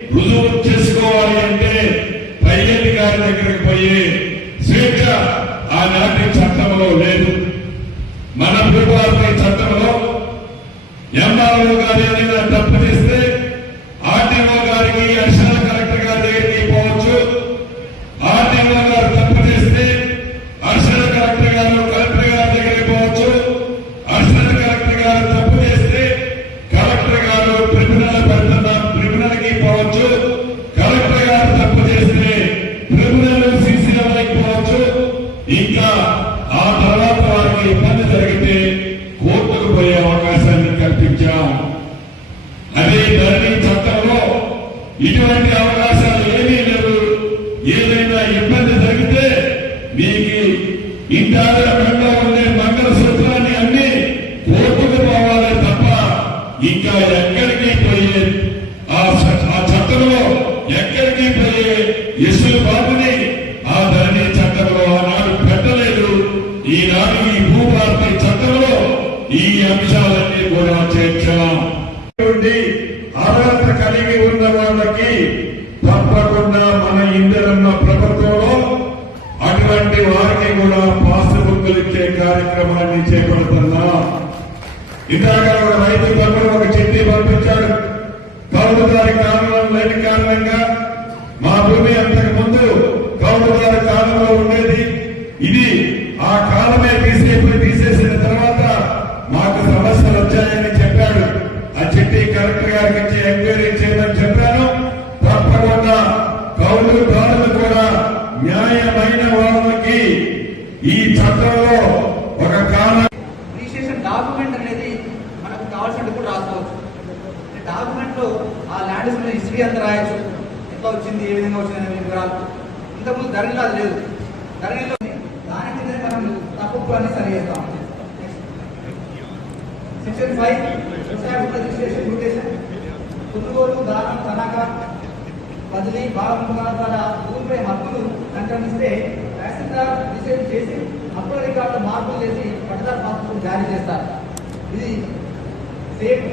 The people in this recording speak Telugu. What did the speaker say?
రుజువు చేసుకోవాలి అంటే పైఎల్లి గారి దగ్గరికి పోయే స్వేచ్ఛ ఆనాటి చట్టంలో లేదు. మన భూభారతి చట్టంలో ఎంఆర్ఓ గారు ఏదైనా తప్పు చేస్తే ఆర్టీఓ గారికి అడిషనల్ కలెక్టర్ గారి దగ్గరికి పోవచ్చు. ఆర్టీఓ గారు తప్పు చేస్తే అడిషనల్ కలెక్టర్ గారు కలెక్టర్ గారి దగ్గరికి పోవచ్చు. అడిషనల్ కలెక్టర్ గారు తప్పు చేస్తే కలెక్టర్ గారు ట్రిబ్యునల్ కి పోవచ్చు. కలెక్టర్ గారు తప్పు చేస్తే ట్రిబ్యునల్ సిసిఎంకి పోవచ్చు. ఇంకా ఆ తర్వాత వారికి ఇబ్బంది జరిగితే కోర్టుకు పోయే అవకాశాన్ని కల్పించాం. అదే ధరణి చట్టంలో ఇటువంటి అవకాశాలు ఏమీ లేవు. ఏదైనా ఇబ్బంది జరిగితే మీకు ఇంట్లో ఉండే మంగళ సూత్రాన్ని అన్ని కోర్టుకు పోవాలి తప్ప ఇంకా ఎక్కడికి పోయే ఆ చట్టంలో ఎక్కడికి పోయే యశుబాబుని ఆ ధరణి చట్టంలో ఆనాడు పెట్టలేదు. ఈనాడు ఈ భూభారతి చట్టంలో ఈ అంశాలన్నీ కూడా చేర్చాం. అర్హత కలిగి ఉన్న వాళ్ళకి తప్పకుండా మన ఇందిరమ్మ ప్రభుత్వంలో అటువంటి వారికి కూడా పాస్ బుక్కులు ఇచ్చే కార్యక్రమాన్ని చేపడుతున్నాం. ఇందాక రైతు బంధువు ఒక చిట్టి పంపించాడు. కౌలుదారి కాలంలో లేని కారణంగా మా భూమి అంతకు ముందు కౌలుదారి కాలంలో ఉండేది. ఇది ఆ కాలమే తీసేసిన తర్వాత మాకు సమస్యలు వచ్చాయని చెప్పాడు. ఆ చిట్టి కలెక్టర్ గారికి ఇచ్చి ఎంక్వైరీ చేయమని చెప్పాను. తప్పకుండా కౌలుదారులు కూడా న్యాయమైన వాళ్ళకి ఈ చట్టంలో ఒక కాలం రిజిస్ట్రేషన్ డాక్యుమెంట్ అనేది మనకు కావాల్సినట్టు కూడా రాసుకోవచ్చు. డాక్యుమెంట్ లో ఆ ల్యాండ్ హిస్టరీ అంతా రాయొచ్చు. ఎట్లా వచ్చింది, ఏ విధంగా వచ్చింది అనే వివరాలు. ఇంతకుముందు ధరణిలో అది లేదు. ధరణిలో దాని మీద మనం తప్పు అన్ని సరి చేస్తాం. సెక్షన్ 5 రిజిస్ట్రేషన్ మ్యూటేషన్ కొనుగోలు, దానం, తనఖా, బదిలీ, భాగముఖాల భూమిపై హక్కులు సంక్రమిస్తే తహసీల్దార్ రిజిస్ట్రేషన్ చేసి హక్కుల రికార్డు మార్పులు చేసి పట్టదారు పాస్బుక్ జారీ చేస్తారు. ఇది సేఫ్